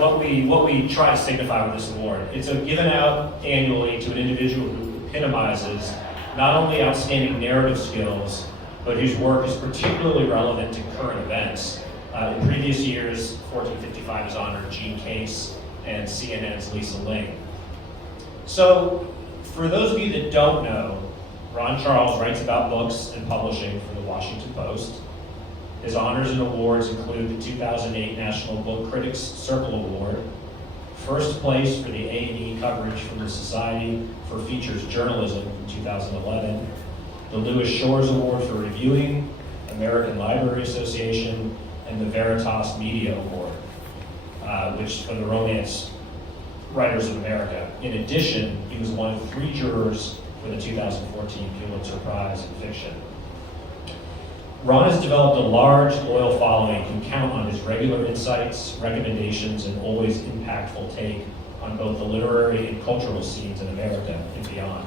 what we try to signify with this award. It's given out annually to an individual who epitomizes not only outstanding narrative skills, but whose work is particularly relevant to current events. In previous years, 1455 has honored Gene Case and CNN's Lisa Ling. So, for those of you that don't know, Ron Charles writes about books and publishing for the Washington Post. His honors and awards include the 2008 National Book Critics Circle Award, first place for the A&E Coverage from the Society for Features Journalism in 2011, the Louis Shores Award for Reviewing, American Library Association, and the Veritas Media Award, which for the Romance Writers of America. In addition, he was one of 3 jurors for the 2014 Pulitzer Prize in Fiction. Ron has developed a large, loyal following who count on his regular insights, recommendations, and always impactful take on both the literary and cultural scenes in America and beyond.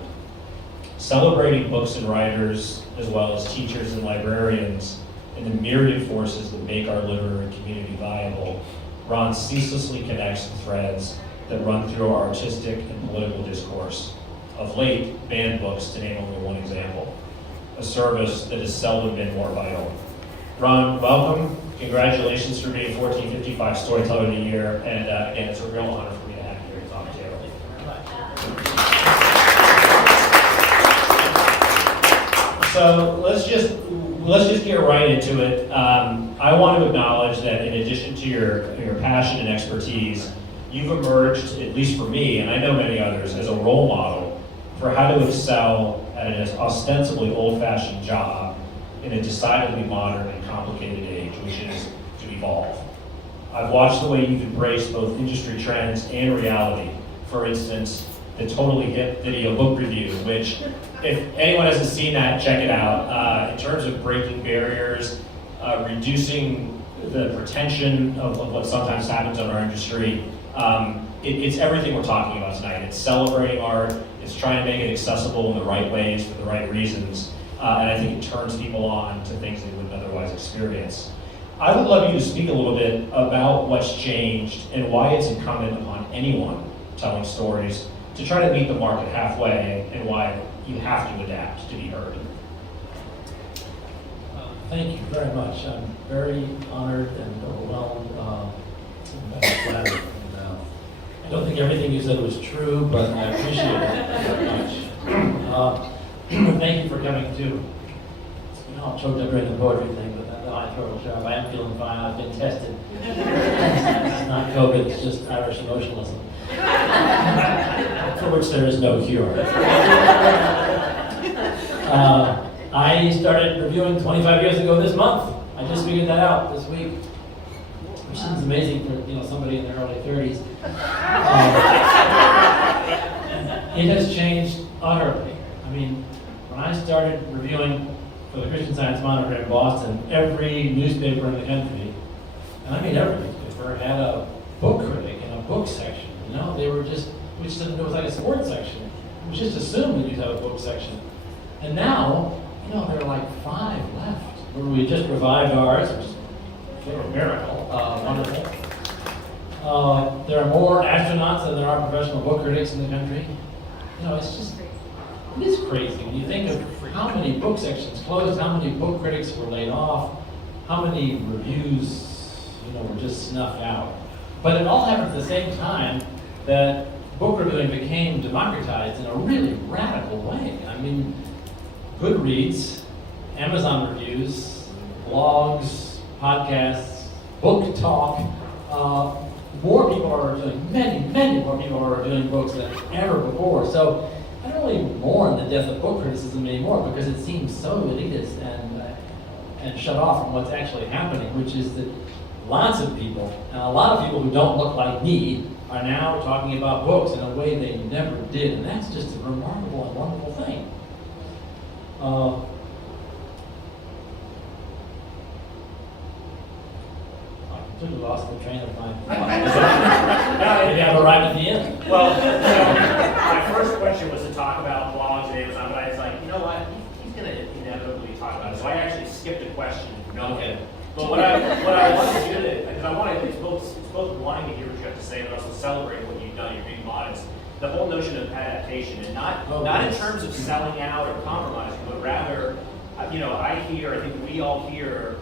Celebrating books and writers, as well as teachers and librarians, and the myriad forces that make our literary community viable, Ron ceaselessly connects the threads that run through our artistic and political discourse. Of late, banned books, to name only one example, a service that has seldom been more vital. Ron, welcome. Congratulations for being 1455 Storyteller of the Year, and again, it's a real honor for me to have you here to talk to you. So let's just get right into it. I want to acknowledge that in addition to your passion and expertise, you've emerged, at least for me, and I know many others, as a role model for how to excel at an ostensibly old-fashioned job in a decidedly modern and complicated age, which is to evolve. I've watched the way you've embraced both industry trends and reality. For instance, the totally hip video book review, which, if anyone hasn't seen that, check it out. In terms of breaking barriers, reducing the pretension of what sometimes happens in our industry, it's everything we're talking about tonight. It's celebrating art, it's trying to make it accessible in the right ways for the right reasons, and I think it turns people on to things they wouldn't otherwise experience. I would love you to speak a little bit about what's changed and why it's incumbent upon anyone telling stories to try to meet the market halfway, and why you have to adapt to be heard. Thank you very much. I'm very honored and overwhelmed and flattered. I don't think everything you said was true, but I appreciate it very much. Thank you for coming too. I'm choked up during the poetry thing, but that's the high throat job. I am feeling fine. I've been tested. It's not COVID, it's just Irish emotionalism, for which there is no cure. I started reviewing 25 years ago this month. I just figured that out this week, which seems amazing for somebody in their early 30s. It has changed utterly. I mean, when I started reviewing for the Christian Science Monitor in Boston, every newspaper in the country, and I mean every newspaper, had a book critic and a book section. They were just, which it was like a sports section. It was just assumed that you'd have a book section. And now, there are like 5 left. We just revived ours, which is sort of a miracle, wonderful. There are more astronauts than there are professional book critics in the country. It is crazy when you think of how many book sections closed, how many book critics were laid off, how many reviews, were just snuffed out. But it all happened at the same time that book reviewing became democratized in a really radical way. I mean, Goodreads, Amazon reviews, blogs, podcasts, book talk, more people are reviewing, many more people are reviewing books than ever before. So I don't really mourn the death of book criticism anymore, because it seems so elitist and shut off from what's actually happening, which is that lots of people, and a lot of people who don't look like me, are now talking about books in a way they never did, and that's just a remarkable and wonderful thing. I completely lost the train of thought. Maybe I've arrived at the end. Well, my first question was to talk about blogs and Amazon, but I was like, you know what? He's going to inevitably talk about it, so I actually skipped the question. Okay. But what I wanted to do, because I wanted, it's both wanting to hear what you have to say, but also celebrating what you've done. You're being modest. The whole notion of adaptation, and not in terms of selling out or compromising, but rather, I think we all hear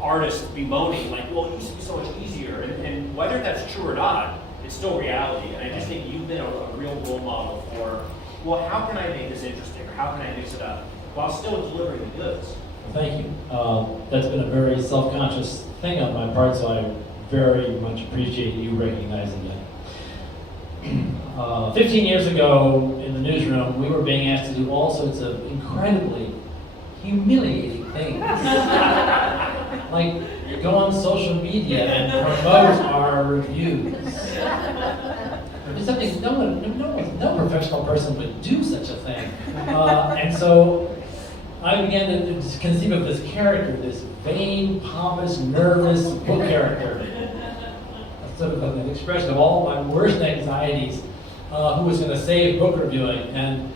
artists bemoaning, like, well, it used to be so much easier. And whether that's true or not, it's still reality. And I just think you've been a real role model for, well, how can I make this interesting, or how can I mix it up while still delivering the goods? Thank you. That's been a very self-conscious thing on my part, so I very much appreciate you recognizing that. 15 years ago in the newsroom, we were being asked to do all sorts of incredibly humiliating things. Like go on social media and promote our reviews. It's something no professional person would do such a thing. And so I began to conceive of this character, this vain, pompous, nervous book character. Sort of an expression of all my worst anxieties, who was going to save book reviewing. And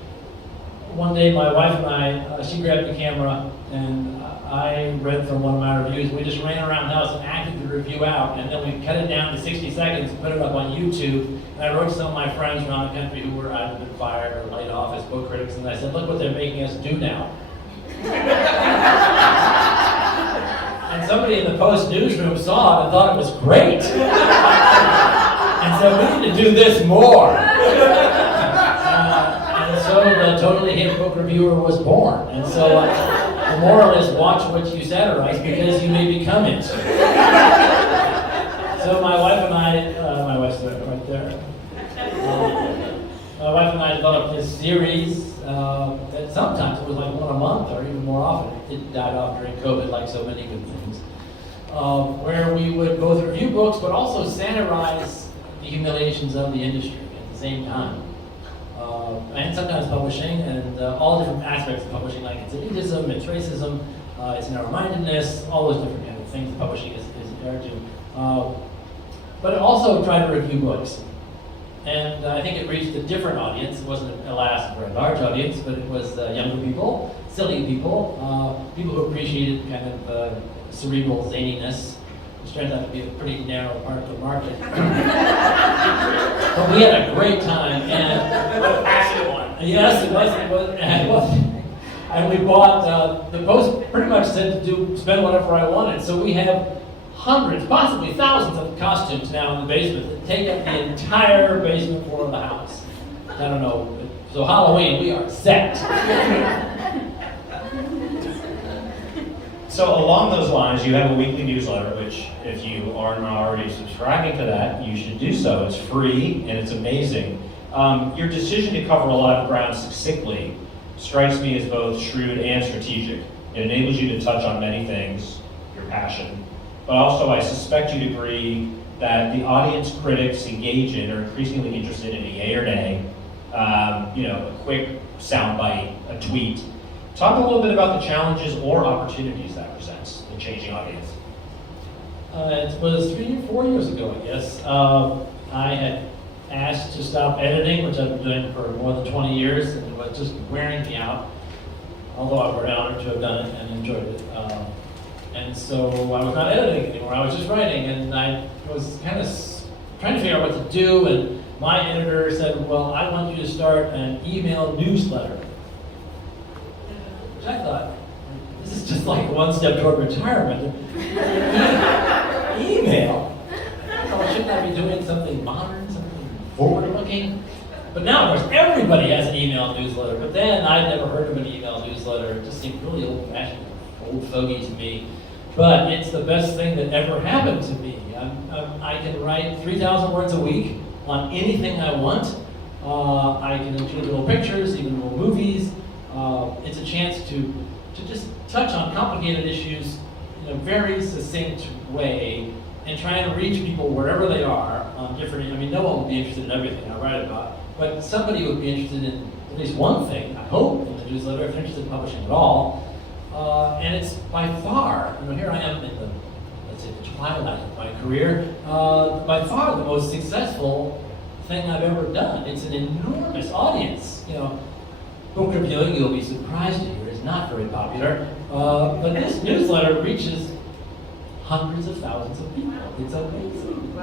one day my wife and I, she grabbed the camera and I read from one of my reviews. We just ran around the house and acted the review out, and then we cut it down to 60 seconds and put it up on YouTube. And I wrote to some of my friends around the country who were either been fired or laid off as book critics, and I said, look what they're making us do now. And somebody in the Post newsroom saw it and thought it was great. And said, we need to do this more. And so the Totally Hip Book Reviewer was born. And so the moral is watch what you satirize because you may become it. So my wife and I, my wife's right there. My wife and I developed this series that sometimes it was like one a month or even more often. It died off during COVID like so many good things. Where we would both review books but also satirize the humiliations of the industry at the same time. And sometimes publishing and all different aspects of publishing, like it's elitism, it's racism, it's narrow-mindedness, all those different kind of things that publishing is there to. But it also tried to review books. And I think it reached a different audience. It wasn't, alas, a very large audience, but it was younger people, silly people, people who appreciated kind of cerebral zaniness, which turned out to be a pretty narrow part of the market. But we had a great time, and What a passionate one. yes, it was. And we bought, the Post pretty much said to spend whatever I wanted, so we have hundreds, possibly thousands of costumes now in the basement that take up the entire basement floor of the house. I don't know, so Halloween, we are set. So along those lines, you have a weekly newsletter, which if you aren't already subscribing to that, you should do so. It's free and it's amazing. Your decision to cover a lot of ground succinctly strikes me as both shrewd and strategic. It enables you to touch on many things, your passion, but also I suspect you'd agree that the audience critics engage in are increasingly interested in a yay or nay, a quick soundbite, a tweet. Talk a little bit about the challenges or opportunities that presents in changing audience. It was 3 or 4 years ago, I guess. I had asked to stop editing, which I've been doing for more than 20 years, and it was just wearing me out, although I was very honored to have done it and enjoyed it. And so I was not editing anymore, I was just writing, and I was kind of trying to figure out what to do, and my editor said, well, I want you to start an email newsletter. Which I thought, this is just like one step toward retirement. Email? Shouldn't I be doing something modern, something forward-looking? But now, of course, everybody has an email newsletter, but then I'd never heard of an email newsletter. It just seemed really old-fashioned, old fogey to me. But it's the best thing that ever happened to me. I can write 3,000 words a week on anything I want. I can include little pictures, even little movies. It's a chance to just touch on complicated issues in a very succinct way and try and reach people wherever they are on different, no one will be interested in everything I write about, but somebody would be interested in at least one thing, I hope, in the newsletter, if they're interested in publishing at all. And it's by far, here I am in the, let's say, the twilight of my career, by far the most successful thing I've ever done. It's an enormous audience. Book reviewing, you'll be surprised to hear, is not very popular. But this newsletter reaches hundreds of thousands of people. It's amazing.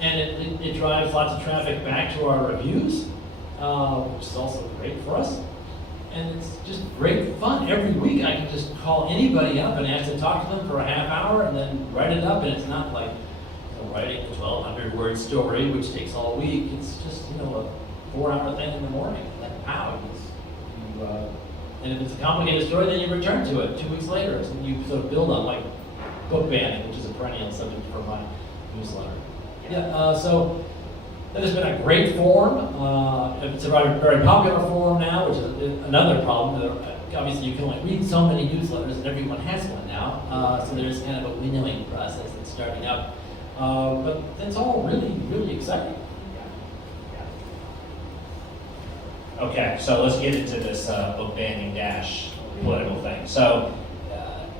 And it drives lots of traffic back to our reviews, which is also great for us. And it's just great fun. Every week I can just call anybody up and ask to talk to them for a half hour and then write it up. And it's not like writing a 1,200 word story, which takes all week. It's just, a 4-hour thing in the morning. Like, wow. And if it's a complicated story, then you return to it 2 weeks later. And you sort of build on, like book banning, which is a perennial subject for my newsletter. So that has been a great forum. It's a very popular forum now, which is another problem. Obviously, you can only read so many newsletters, and everyone has one now. So there's kind of a winnowing process that's starting up. But it's all really, really exciting. Okay, so let's get into this book banning dash political thing. So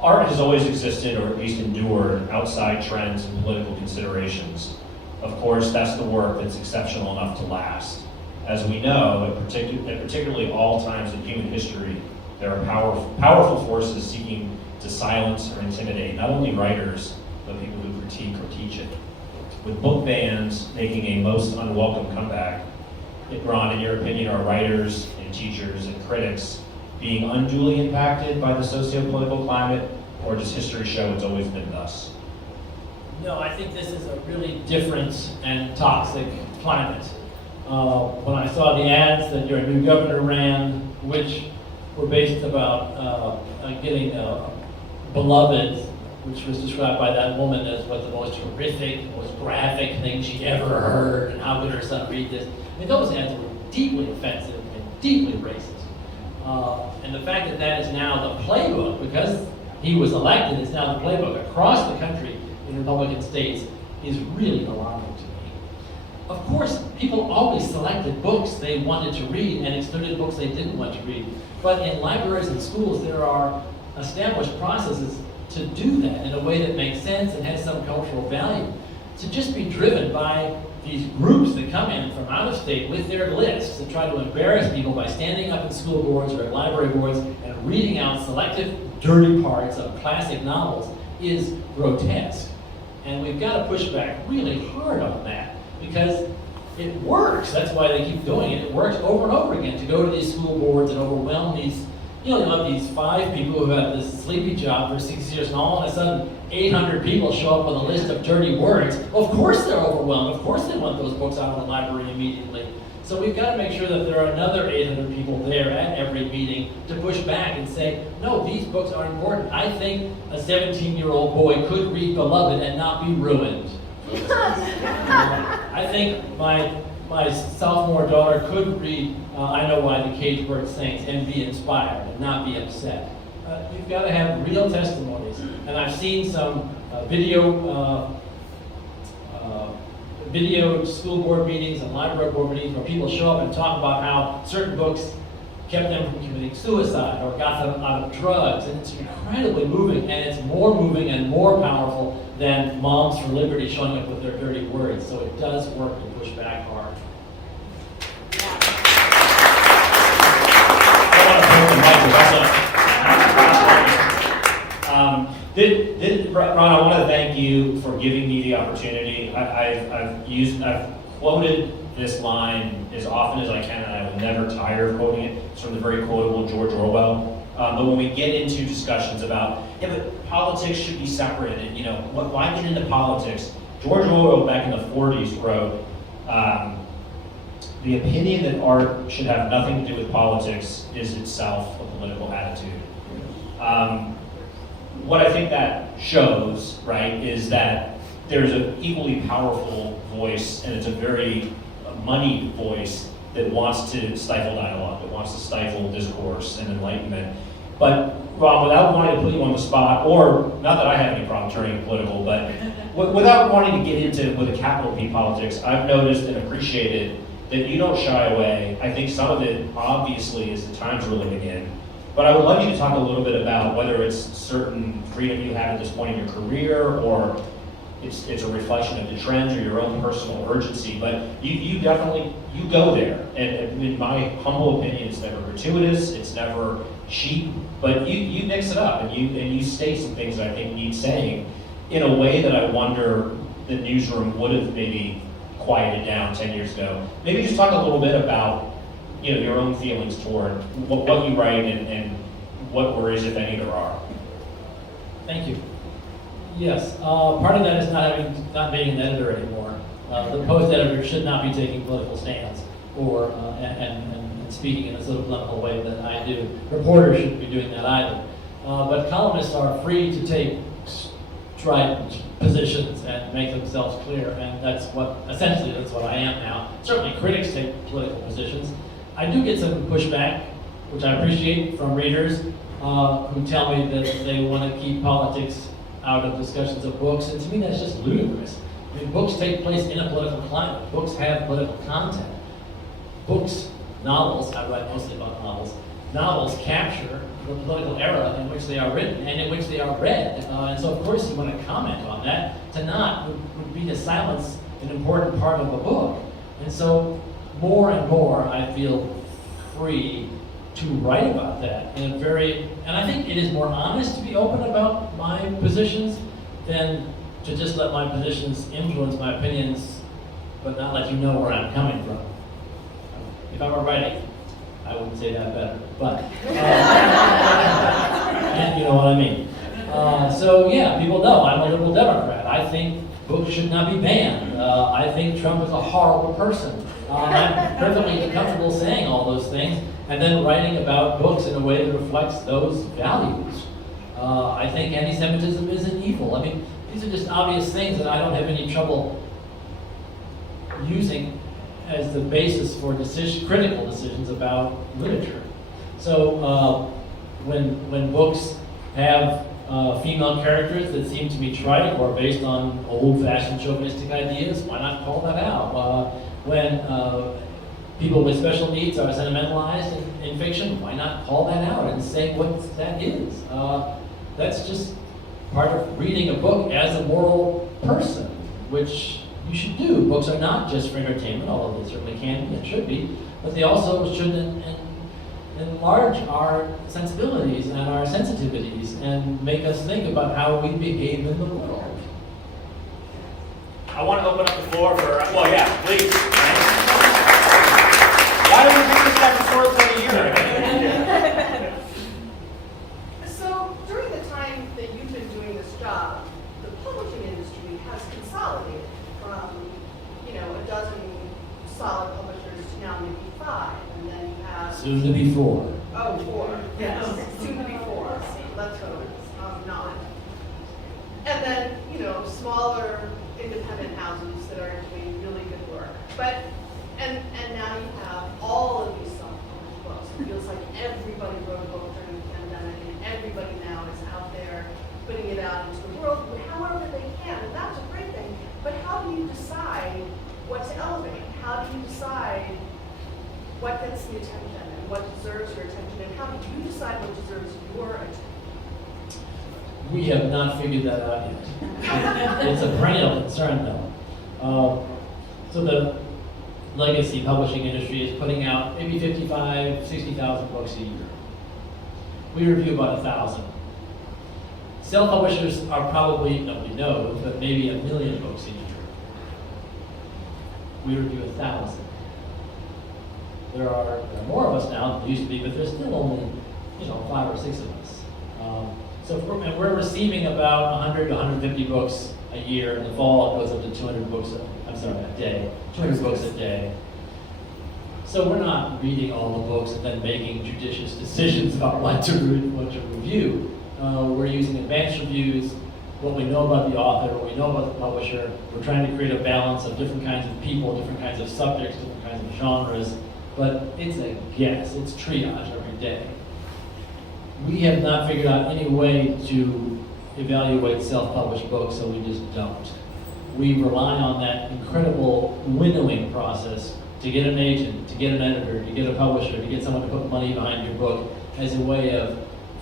art has always existed, or at least endured, outside trends and political considerations. Of course, that's the work that's exceptional enough to last. As we know, at particularly all times in human history, there are powerful forces seeking to silence or intimidate not only writers, but people who critique or teach it. With book bans making a most unwelcome comeback, Ron, in your opinion, are writers and teachers and critics being unduly impacted by the socio-political climate, or does history show it's always been thus? No, I think this is a really different and toxic climate. When I saw the ads that your new governor ran, which were based about getting Beloved, which was described by that woman as what the most horrific, most graphic thing she'd ever heard, and how could her son read this? I mean, those ads were deeply offensive and deeply racist. And the fact that that is now the playbook, because he was elected, it's now the playbook across the country in Republican states, is really alarming to me. Of course, people always selected books they wanted to read and excluded books they didn't want to read. But in libraries and schools, there are established processes to do that in a way that makes sense and has some cultural value. To just be driven by these groups that come in from out of state with their lists to try to embarrass people by standing up in school boards or at library boards and reading out selective dirty parts of classic novels is grotesque. And we've got to push back really hard on that because it works. That's why they keep doing it. It works over and over again to go to these school boards and overwhelm these, you have these 5 people who have this sleepy job for 6 years, and all of a sudden 800 people show up with a list of dirty words. Of course they're overwhelmed. Of course they want those books out of the library immediately. So we've got to make sure that there are another 800 people there at every meeting to push back and say, no, these books are important. I think a 17-year-old boy could read Beloved and not be ruined. I think my sophomore daughter could read I Know Why the Cage Bird Sings and be inspired and not be upset. You've got to have real testimonies. And I've seen some video school board meetings and library board meetings where people show up and talk about how certain books kept them from committing suicide or got them out of drugs. And it's incredibly moving, and it's more moving and more powerful than Moms for Liberty showing up with their dirty words. So it does work to push back hard. Ron, I want to thank you for giving me the opportunity. I've quoted this line as often as I can, and I will never tire of quoting it. It's from the very quotable George Orwell. But when we get into discussions about, but politics should be separate, and why get into politics? George Orwell back in the 40s wrote, the opinion that art should have nothing to do with politics is itself a political attitude. What I think that shows, right, is that there's an equally powerful voice, and it's a very moneyed voice that wants to stifle dialogue, that wants to stifle discourse and enlightenment. But Rob, without wanting to put you on the spot, or not that I have any problem turning political, but without wanting to get into with a capital P politics, I've noticed and appreciated that you don't shy away. I think some of it obviously is the times we're living in. But I would love you to talk a little bit about whether it's certain freedom you have at this point in your career, or it's a reflection of the trends or your own personal urgency. But you definitely go there, and in my humble opinion, it's never gratuitous. It's never cheap, but you mix it up and you state some things that I think need saying in a way that I wonder the newsroom would have maybe quieted down 10 years ago. Maybe just talk a little bit about your own feelings toward what you write and what worries, if any, there are. Thank you. Yes, part of that is not being an editor anymore. The Post editor should not be taking political stands or and speaking in a sort of political way that I do. Reporters shouldn't be doing that either. But columnists are free to take strident positions and make themselves clear, and that's what I am now. Certainly critics take political positions. I do get some pushback, which I appreciate, from readers who tell me that they want to keep politics out of discussions of books, and to me that's just ludicrous. I mean, books take place in a political climate. Books have political content. Novels, I write mostly about novels. Novels capture the political era in which they are written and in which they are read. And so of course you want to comment on that. To not would be to silence an important part of a book. And so more and more I feel free to write about that in a and I think it is more honest to be open about my positions than to just let my positions influence my opinions, but not let you know where I'm coming from. If I were writing, I wouldn't say that better, but and you know what I mean. So yeah, people know I'm a liberal Democrat. I think books should not be banned. I think Trump is a horrible person. I'm perfectly comfortable saying all those things and then writing about books in a way that reflects those values. I think anti-Semitism is an evil. I mean, these are just obvious things that I don't have any trouble using as the basis for critical decisions about literature. So when books have female characters that seem to me trite or based on old-fashioned chauvinistic ideas, why not call that out? When people with special needs are sentimentalized in fiction, why not call that out and say what that is? That's just part of reading a book as a moral person, which you should do. Books are not just for entertainment, although they certainly can be and should be, but they also should enlarge our sensibilities and our sensitivities and make us think about how we behave in the world. I want to open up the floor for, well, yeah, please. Why don't we pick this guy for Storyteller a year? So, during the time that you've been doing this job, the publishing industry has consolidated from, a dozen solid publishers to now maybe 5, and then you have... Soon to be 4. Oh, 4. Yes, soon to be 4. Let's hope not. And then, smaller independent houses that are doing really good work. But, and now you have all of these self-published books. It feels like everybody wrote a book during the pandemic, and everybody now is out there putting it out into the world however they can, and that's a great thing. But how do you decide what to elevate? How do you decide what gets the attention and what deserves your attention, and how do you decide what deserves your attention? We have not figured that out yet. It's a perennial concern, though. So the legacy publishing industry is putting out maybe 60,000 books a year. We review about 1,000. Self-publishers are probably, nobody knows, but maybe 1 million books a year. We review 1,000. There are more of us now than there used to be, but there's still only 5 or 6 of us. So we're receiving about 100 to 150 books a year. In the fall, it goes up to 200 books a day. 200 books a day. So we're not reading all the books and then making judicious decisions about what to review. We're using advanced reviews, what we know about the author, what we know about the publisher. We're trying to create a balance of different kinds of people, different kinds of subjects, different kinds of genres. But it's a guess. It's triage every day. We have not figured out any way to evaluate self-published books, so we just don't. We rely on that incredible winnowing process to get an agent, to get an editor, to get a publisher, to get someone to put money behind your book as a way of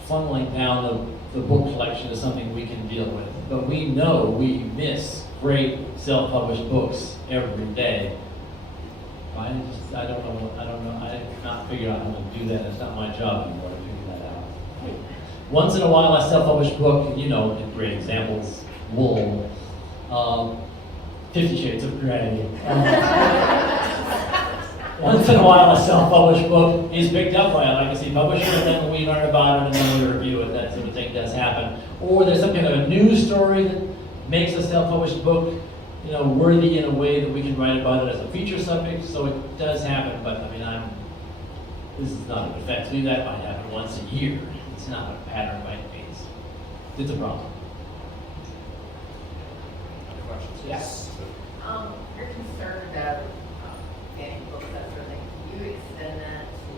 funneling down the book collection to something we can deal with. But we know we miss great self-published books every day. I don't know. I have not figured out how to do that. It's not my job anymore to figure that out. Once in a while, I self-publish book, great examples, Wool, 50 Shades of Grey. Once in a while, a self-published book is picked up by a legacy publisher, and then we learn about it, and then we review it. That sort of thing does happen. Or there's some kind of a news story that makes a self-published book, worthy in a way that we can write about it as a feature subject. So it does happen, but this is not an offense. Maybe that might happen once a year. It's not a pattern by any means. It's a problem. Other questions? Yes. You're concerned about getting books, that sort of thing. Can you extend that to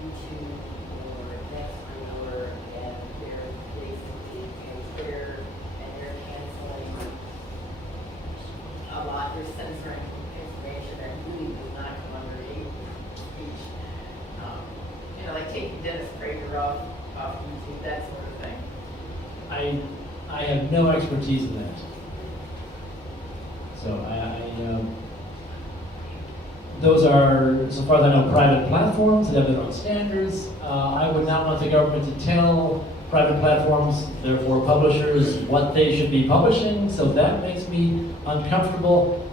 YouTube or Netflix or and they're basically Twitter and they're canceling a lot, they're censoring information that really does not come under speech. Like taking Dennis Prager off YouTube, that sort of thing. I have no expertise in that. So those are, so far as I know, private platforms that have their own standards. I would not want the government to tell private platforms, therefore publishers, what they should be publishing, so that makes me uncomfortable,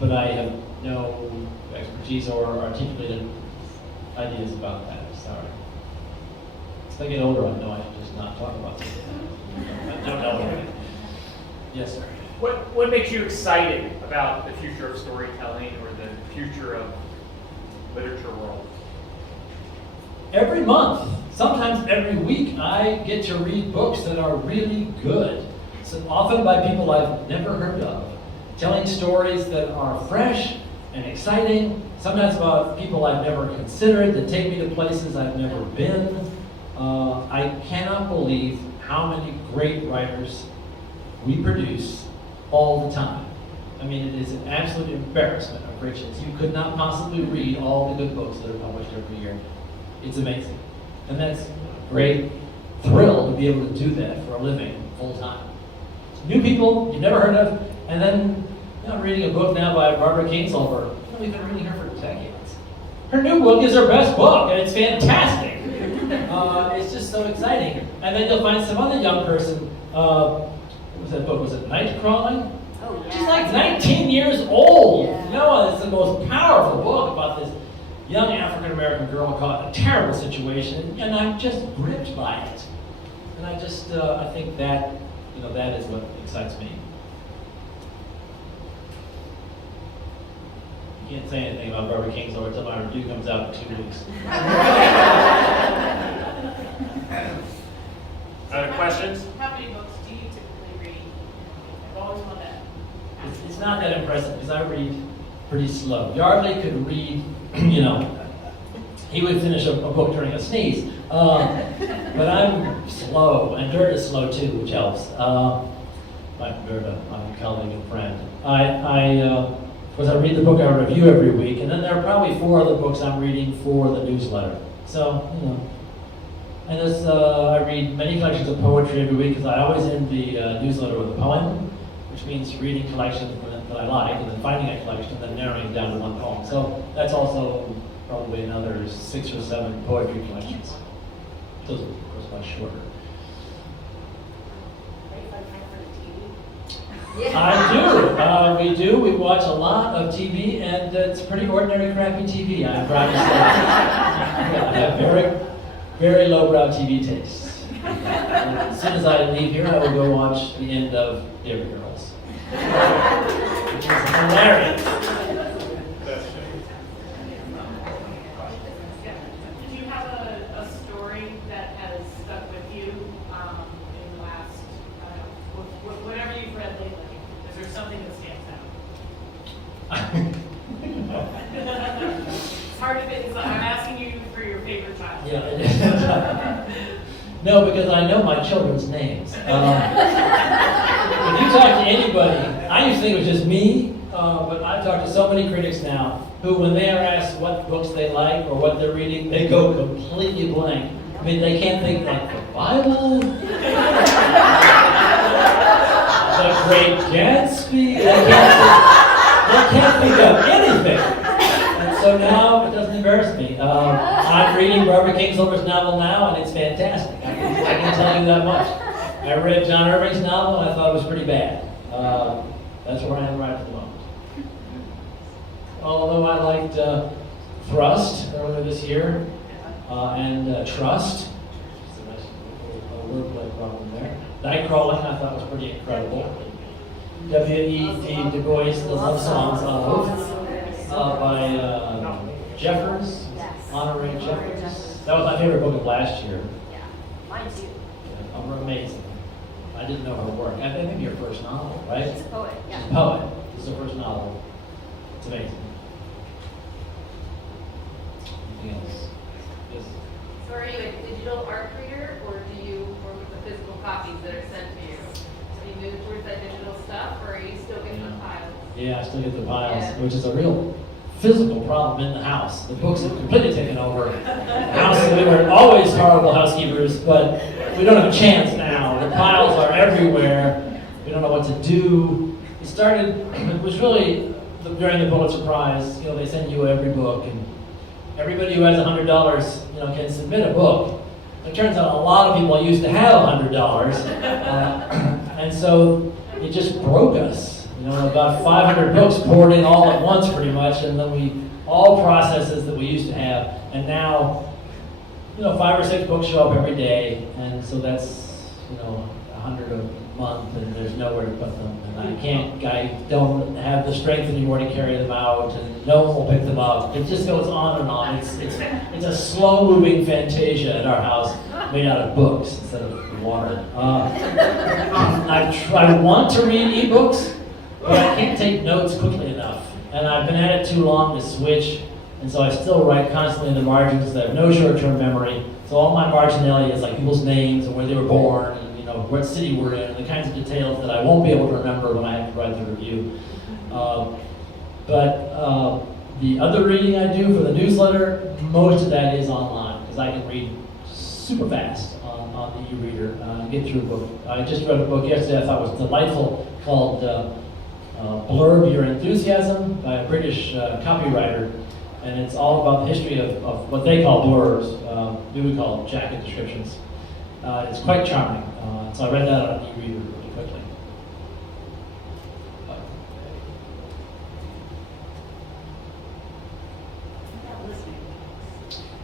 but I have no expertise or articulated ideas about that, sorry. As I get older, I know I should just not talk about this. I don't know. Yes, sir. What makes you excited about the future of storytelling or the future of literature world? Every month, sometimes every week, I get to read books that are really good. So often by people I've never heard of, telling stories that are fresh and exciting, sometimes about people I've never considered, that take me to places I've never been. I cannot believe how many great writers we produce all the time. I mean, it is an absolute embarrassment of riches. You could not possibly read all the good books that are published every year. It's amazing. And that's a great thrill to be able to do that for a living, full time. New people you've never heard of, and then I'm reading a book now by Barbara Kingsolver. We've been reading her for decades. Her new book is her best book, and it's fantastic. It's just so exciting. And then you'll find some other young person. What was that book? Was it Night Crawling? Oh, yeah. She's like 19 years old. Yeah. It's the most powerful book about this young African-American girl caught in a terrible situation, and I'm just gripped by it. And I think that, that is what excites me. You can't say anything about Barbara Kingsolver until my review comes out in 2 weeks. Other questions? How many books do you typically read? I've always wanted to ask. It's not that impressive because I read pretty slow. Yardley could read, he would finish a book during a sneeze. But I'm slow, and Dirt is slow too, which helps. My colleague and friend. Of course, I read the book I review every week, and then there are probably 4 other books I'm reading for the newsletter. So, and I read many collections of poetry every week because I always end the newsletter with a poem, which means reading collections that I like, and then finding a collection, and then narrowing it down to one poem. So that's also probably another 6 or 7 poetry collections. Those are, of course, much shorter. I do. We do. We watch a lot of TV, and it's pretty ordinary, crappy TV, I'm proud to say. I have very, very lowbrow TV tastes. As soon as I leave here, I will go watch the end of Dairy Girls. Which is hilarious. Do you have a story that has stuck with you in the last, whatever you've read lately? Is there something that stands out? It's hard to fit. I'm asking you for your favorite child. Yeah. No, because I know my children's names. If you talk to anybody, I used to think it was just me, but I've talked to so many critics now who, when they are asked what books they like or what they're reading, they go completely blank. I mean, they can't think like the Bible, The Great Gatsby. They can't think of anything. And So now it doesn't embarrass me. I'm reading Barbara Kingsolver's novel now, and it's fantastic. I can tell you that much. I read John Irving's novel, and I thought it was pretty bad. That's where I am right at the moment. Although I liked Thrust earlier this year, and Trust. A wordplay problem there. Nightcrawling I thought was pretty incredible. W.E.B. Du Bois, The Love Songs by Jeffers, Honoré Jeffers. That was my favorite book of last year. Yeah, mine too. Yeah, amazing. I didn't know her work. I think your first novel, right? She's a poet, yeah. She's a poet. This is her first novel. It's amazing. Anything else? Yes. So are you a digital art reader, or do you work with the physical copies that are sent to you? Have you moved towards that digital stuff, or are you still getting the piles? Yeah, I still get the piles, Yeah. which is a real physical problem in the house. The books have completely taken over the house. We were always horrible housekeepers, but we don't have a chance now. The piles are everywhere. We don't know what to do. It was really during the Pulitzer Prize. They send you every book, and everybody who has $100, can submit a book. It turns out a lot of people used to have $100, and so it just broke us. About 500 books poured in all at once, pretty much, and then all processes that we used to have, and now, 5 or 6 books show up every day, and so that's, 100 a month, and there's nowhere to put them, and I don't have the strength anymore to carry them out, and no one will pick them up. It just goes on and on. It's a slow-moving fantasia at our house, made out of books instead of water. I want to read ebooks, but I can't take notes quickly enough, and I've been at it too long to switch, and so I still write constantly in the margins because I have no short-term memory. So all my marginalia is like people's names and where they were born, and what city we're in, and the kinds of details that I won't be able to remember when I have to write the review. But the other reading I do for the newsletter, most of that is online because I can read super fast on the e-reader and get through a book. I just read a book yesterday I thought was delightful called Blurb Your Enthusiasm by a British copywriter, and it's all about the history of what they call blurbs, we would call jacket descriptions. It's quite charming, so I read that on e-reader really quickly.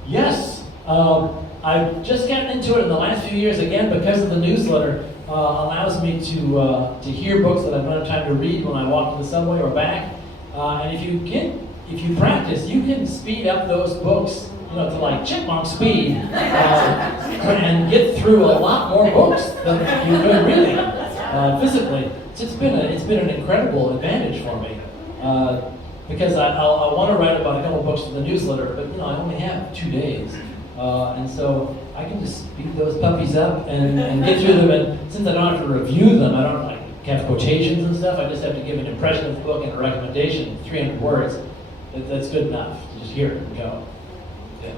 Yes, I've just gotten into it in the last few years again because of the newsletter. Allows me to hear books that I don't have time to read when I walk to the subway or back. And if you practice, you can speed up those books, to like chipmunk speed, and get through a lot more books than you could reading physically. It's been an incredible advantage for me because I want to write about a couple books for the newsletter, but I only have 2 days. And so I can just speed those puppies up and get through them. And since I don't have to review them, I don't have quotations and stuff. I just have to give an impression of the book and a recommendation, 300 words. That's good enough to just hear it and go. Yeah.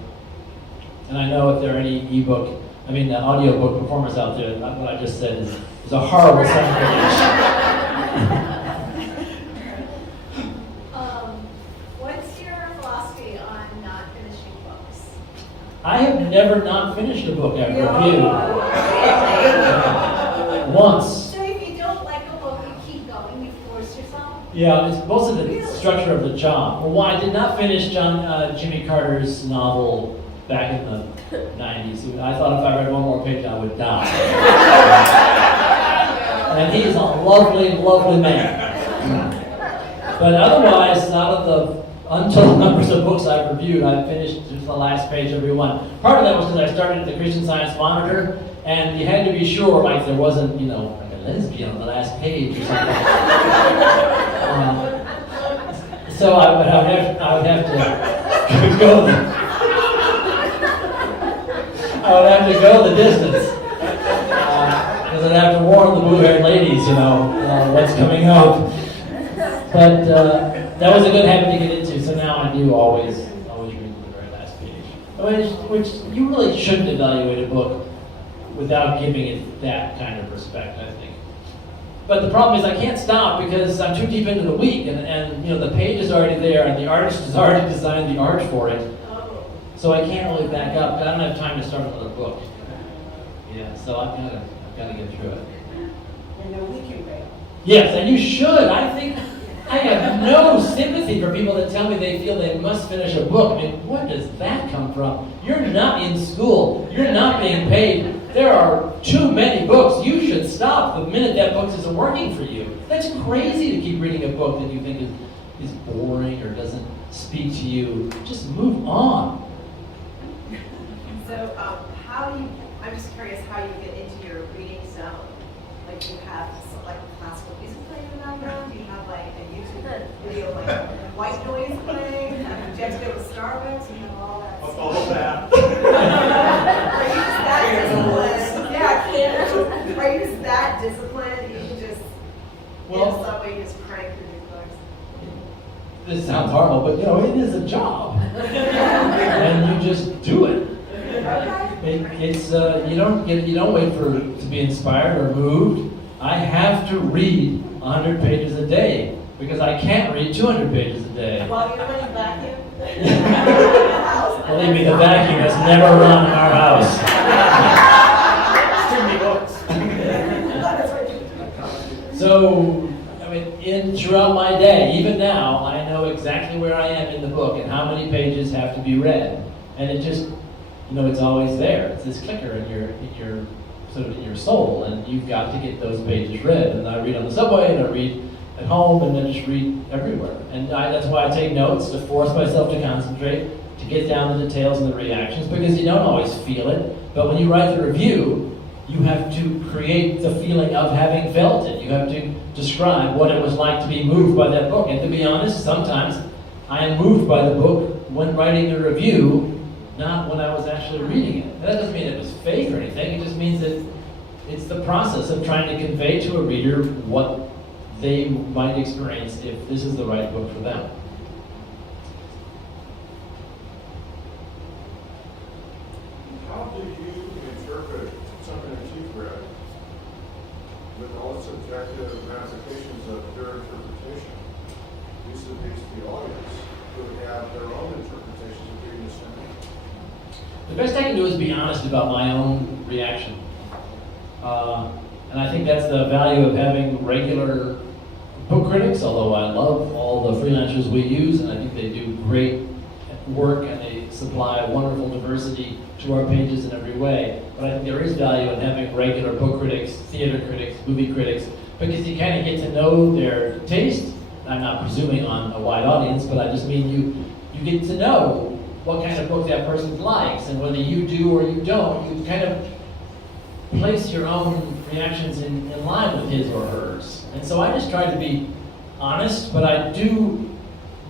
And I know if there are any audiobook performers out there, what I just said is a horrible sacrilege. I have never not finished a book I've reviewed. Once. So if you don't like a book, you keep going, you force yourself? Yeah, it's mostly the structure of the job. Well, I did not finish Jimmy Carter's novel back in the 90s. I thought if I read one more page, I would die. And he's a lovely, lovely man. But otherwise, out of the untold numbers of books I've reviewed, I've finished just the last page of every one. Part of that was because I started at the Christian Science Monitor, and you had to be sure, there wasn't, like a lesbian on the last page or something. So I would have to go. I would have to go the distance because I'd have to warn the blue-haired ladies, what's coming up. But that was a good habit to get into, so now I do always read the very last page. Which you really shouldn't evaluate a book without giving it that kind of respect, I think. But the problem is I can't stop because I'm too deep into the week, and you know the page is already there, and the artist has already designed the art for it. So I can't really back up. But I don't have time to start another book. Yeah, so I've got to get through it. And no, we can wait. Yes, and you should. I think I have no sympathy for people that tell me they feel they must finish a book. I mean, where does that come from? You're not in school. You're not being paid. There are too many books. You should stop the minute that book isn't working for you. That's crazy to keep reading a book that you think is boring or doesn't speak to you. Just move on. So, how do you, I'm just curious how you get into your reading zone. Like, do you have like classical music playing in the background? Do you have like a YouTube video like white noise playing? Do you have to go to Starbucks and have all that stuff? All that. Are you just that disciplined? Yeah, I can't. Are you just that disciplined? You can just, in some way, just crank through these books? This sounds horrible, but you know, it is a job. And you just do it. It's you don't wait to be inspired or moved. I have to read 100 pages a day because I can't read 200 pages a day. Well, you know when you vacuum? Believe me, the vacuum has never run in our house. Too many books. So, I mean, throughout my day, even now, I know exactly where I am in the book and how many pages have to be read, and it just. You know, it's always there. It's this clicker in your sort of in your soul, and you've got to get those pages read. And I read on the subway, and I read at home, and then just read everywhere. And that's why I take notes to force myself to concentrate, to get down the details and the reactions, because you don't always feel it. But when you write the review, you have to create the feeling of having felt it. You have to describe what it was like to be moved by that book. And to be honest, sometimes I am moved by the book when writing the review, not when I was actually reading it. That doesn't mean it was fake or anything. It just means that it's the process of trying to convey to a reader what they might experience if this is the right book for them. How do you interpret something that you've read with all its subjective ramifications of your interpretation vis-a-vis the audience who have their own interpretations of reading the same book? The best I can do is be honest about my own reaction. And I think that's the value of having regular book critics, although I love all the freelancers we use, and I think they do great work and they supply wonderful diversity to our pages in every way. But I think there is value in having regular book critics, theater critics, movie critics, because you kind of get to know their taste. I'm not presuming on a wide audience, but I just mean you get to know what kind of book that person likes, and whether you do or you don't, you kind of place your own reactions in line with his or hers. And so I just try to be honest, but I do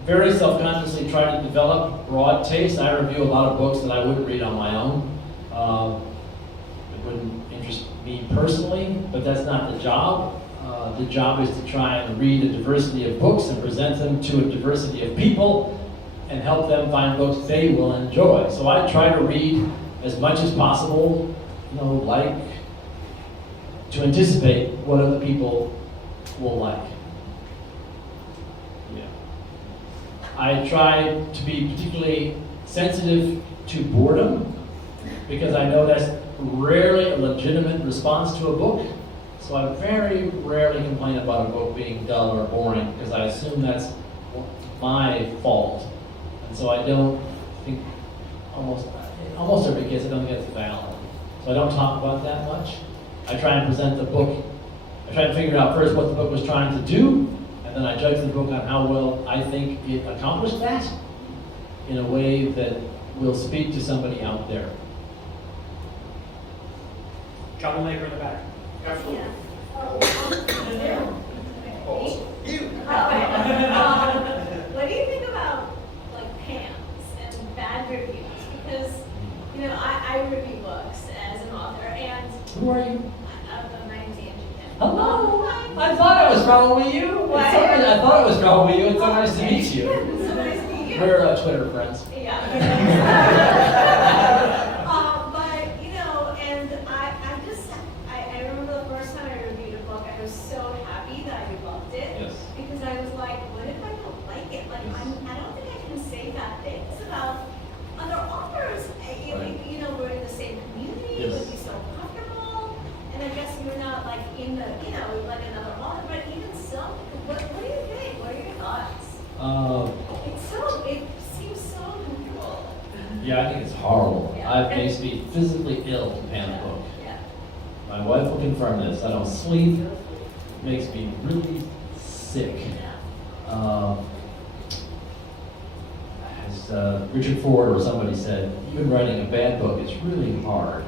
very self-consciously try to develop broad taste. I review a lot of books that I wouldn't read on my own. It wouldn't interest me personally, but that's not the job. The job is to try and read a diversity of books and present them to a diversity of people and help them find books they will enjoy. So I try to read as much as possible, like to anticipate what other people will like. Yeah. I try to be particularly sensitive to boredom because I know that's rarely a legitimate response to a book. So I very rarely complain about a book being dull or boring because I assume that's my fault. And so I don't think, almost every case, I don't think it's valid. So I don't talk about that much. I try and present the book. I try to figure out first what the book was trying to do, and then I judge the book on how well I think it accomplished that in a way that will speak to somebody out there. Troublemaker in the back. Absolutely. You. What do you think about like PAMs and bad reviews? Because I review books as an author, and Who are you? my name's Angie. Hello. I thought I was probably you. What? I thought it was probably you. It's so nice to meet you. So nice to meet you. We're Twitter friends. Yeah. But and I remember the first time I reviewed a book, I was so happy bad things about other authors. You know, we're in the same community, it would be so comfortable, and I guess you're not like in the, you know, like another author, but even so, what do you think? What are your thoughts? It seems so comfortable. Yeah, I think it's horrible. Yeah. It makes me physically ill to pan a book. Yeah. My wife will confirm this. I don't sleep. It makes me really sick. As Richard Ford or somebody said, even writing a bad book is really hard.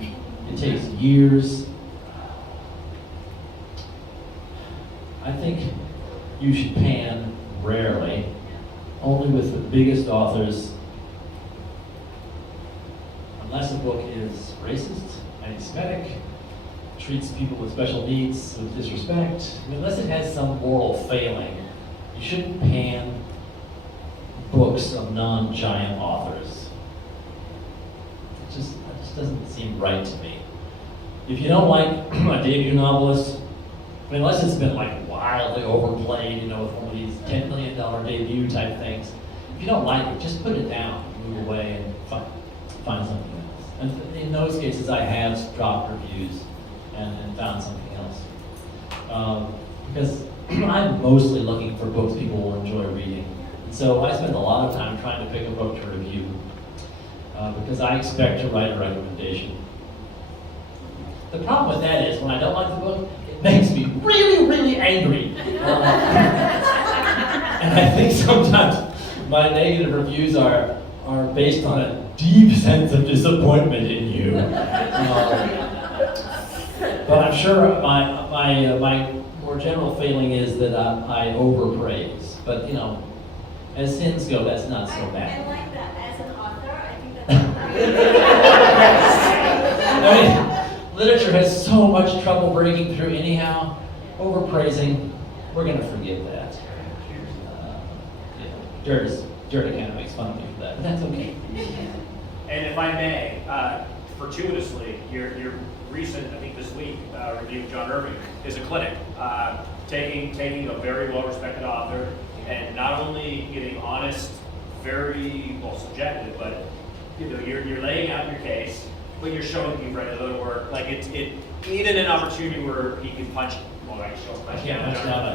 It takes years. I think you should pan rarely, only with the biggest authors, unless a book is racist, anti-Semitic, treats people with special needs with disrespect. I mean, unless it has some moral failing, you shouldn't pan books of non-giant authors. It just doesn't seem right to me. If you don't like a debut novelist, I mean, unless it's been like wildly overplayed, you know, with one of these $10 million debut type things, if you don't like it, just put it down, move away, and find something else. And in those cases, I have dropped reviews and found something else. Because I'm mostly looking for books people will enjoy reading. And so I spend a lot of time trying to pick a book to review because I expect to write a recommendation. The problem with that is when I don't like the book, it makes me really, really angry. And I think sometimes my negative reviews are based on a deep sense of disappointment in you. But I'm sure my more general feeling is that I overpraise. But you know, as sins go, that's not so bad. I like that. As an author, I think that's I mean, literature has so much trouble breaking through anyhow. Overpraising, we're going to forgive that. Jared kind of makes fun of me for that, but that's okay. And if I may, fortuitously, your recent, I think this week, review of John Irving is a clinic, taking a very well-respected author and not only giving honest, very well subjective, but you know, you're laying out your case, but you're showing that you've read other work. Like it even an opportunity where he can punch. Well, I show punch down.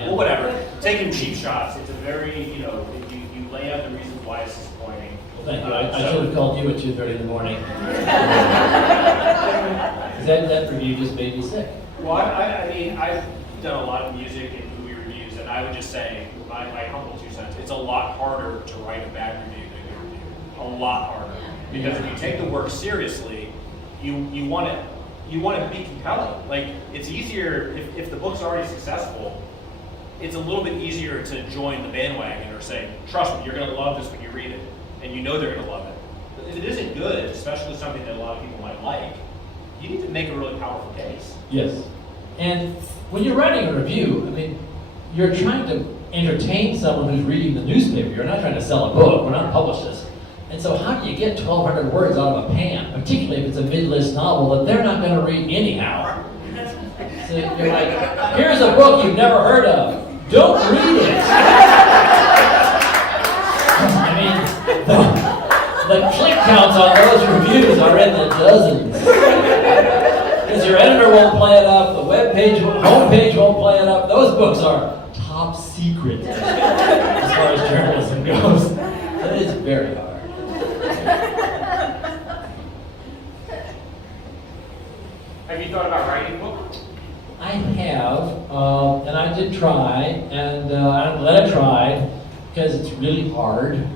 Well, whatever. Taking cheap shots. It's a very you lay out the reasons why it's disappointing. Well, thank you. I should have called you at 2:30 in the morning. that review just made me sick. Well, I mean, I've done a lot of music and movie reviews, and I would just say, my humble 2 cents, it's a lot harder to write a bad review than a good review. A lot harder. Because if you take the work seriously, you want to be compelling. Like, it's easier, if the book's already successful, it's a little bit easier to join the bandwagon or say, trust me, you're going to love this when you read it. And you know they're going to love it. But if it isn't good, especially something that a lot of people might like, you need to make a really powerful case. Yes. And when you're writing a review, I mean, you're trying to entertain someone who's reading the newspaper. You're not trying to sell a book. We're not publicists. And so how do you get 1,200 words out of a pan, particularly if it's a mid-list novel that they're not going to read anyhow? So you're like, here's a book you've never heard of. Don't read it. I mean, the click counts on those reviews are in the dozens. Because your editor won't play it up, the homepage won't play it up. Those books are top secret as far as journalism goes. It is very hard. Have you thought about writing a book? I have, and I did try, and I'm glad I tried because it's really hard.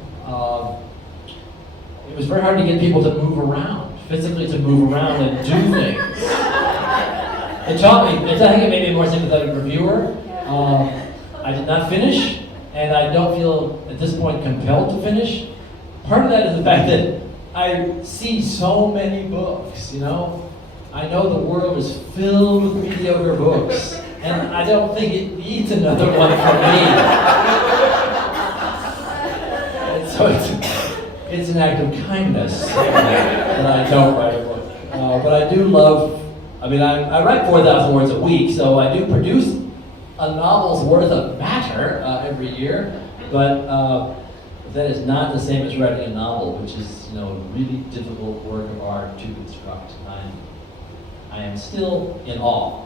It was very hard to get people to move around, physically to move around and do things. It taught me, I think it made me a more sympathetic reviewer. I did not finish, and I don't feel at this point compelled to finish. Part of that is the fact that I see so many books, you know? I know the world is filled with mediocre books, and I don't think it needs another one from me. And so it's an act of kindness that I don't write a book. But I do love, I write 4,000 words a week, so I do produce a novel's worth of matter every year, but But that is not the same as writing a novel, which is, you know, a really difficult work of art to construct. I am still in awe.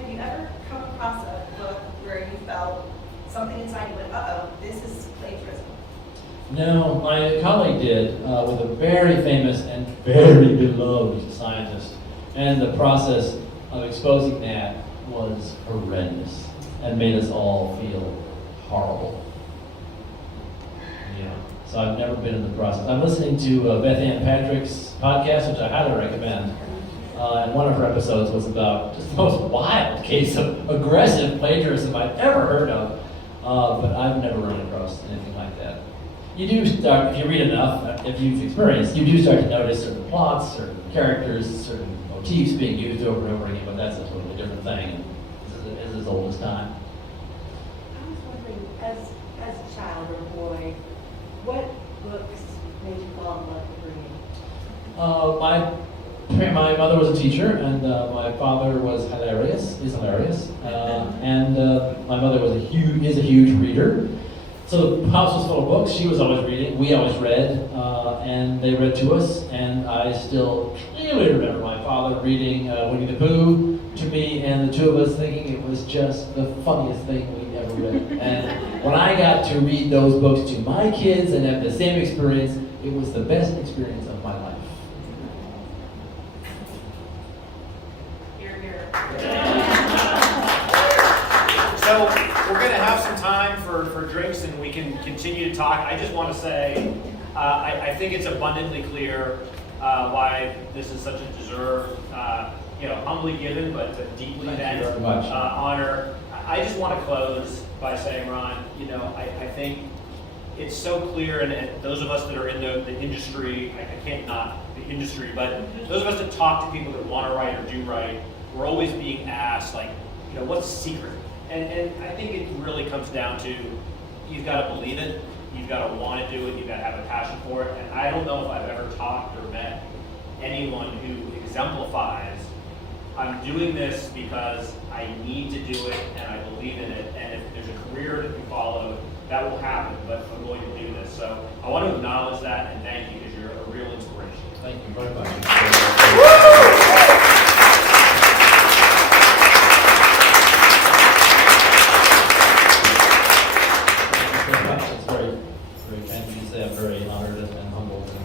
Have you ever come across a book where you felt something inside you went, uh-oh, this is plagiarism? No, my colleague did with a very famous and very beloved scientist. And the process of exposing that was horrendous and made us all feel horrible. Yeah. So I've never been in the process. I'm listening to Beth Ann Patrick's podcast, which I highly recommend. And one of her episodes was about just the most wild case of aggressive plagiarism I've ever heard of. But I've never run across anything like that. You do start, if you read enough, if you've experienced, you do start to notice certain plots, certain characters, certain motifs being used over and over again, but that's a totally different thing. It's as old as time. I was wondering, as a child or boy, what books made you fall in love with reading? My mother was a teacher, and my father was hilarious. And my mother is a huge reader. So the house was full of books. She was always reading. We always read, and they read to us. And I still clearly remember my father reading Winnie the Pooh to me, and the two of us thinking it was just the funniest thing we'd ever read. And when I got to read those books to my kids and have the same experience, it was the best experience of my life. Here, here. So we're going to have some time for drinks and we can continue to talk. I just want to say I think it's abundantly clear why this is such a deserved, humbly given but deeply Thank you very much. honor. I just want to close by saying, Ron, I think it's so clear, and those of us that are in the industry, I can't not the industry, but those of us that talk to people that want to write or do write, we're always being asked, what's the secret? And I think it really comes down to you've got to believe it, you've got to want to do it, you've got to have a passion for it. And I don't know if I've ever talked or met anyone who exemplifies, I'm doing this because I need to do it and I believe in it. And if there's a career that you follow, that will happen, but I'm going to do this. So I want to acknowledge that and thank you because you're a real inspiration. Thank you very much. It's very, very kind of you to say. I'm very honored and humbled and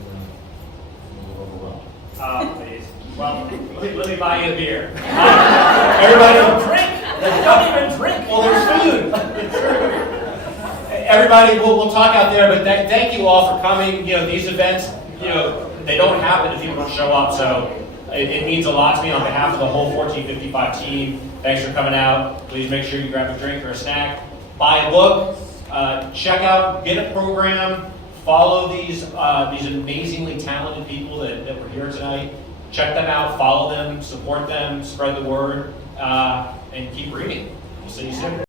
a little overwhelmed. Oh, please. Well, let me buy you a beer. Everybody don't drink. Don't even drink. Well, there's food. Everybody, we'll talk out there, but thank you all for coming. These events, they don't happen if people don't show up, so it means a lot to me on behalf of the whole 1455 team. Thanks for coming out. Please make sure you grab a drink or a snack. Buy a book. Check out, get a program. Follow these amazingly talented people that were here tonight. Check them out, follow them, support them, spread the word, and keep reading. We'll see you soon.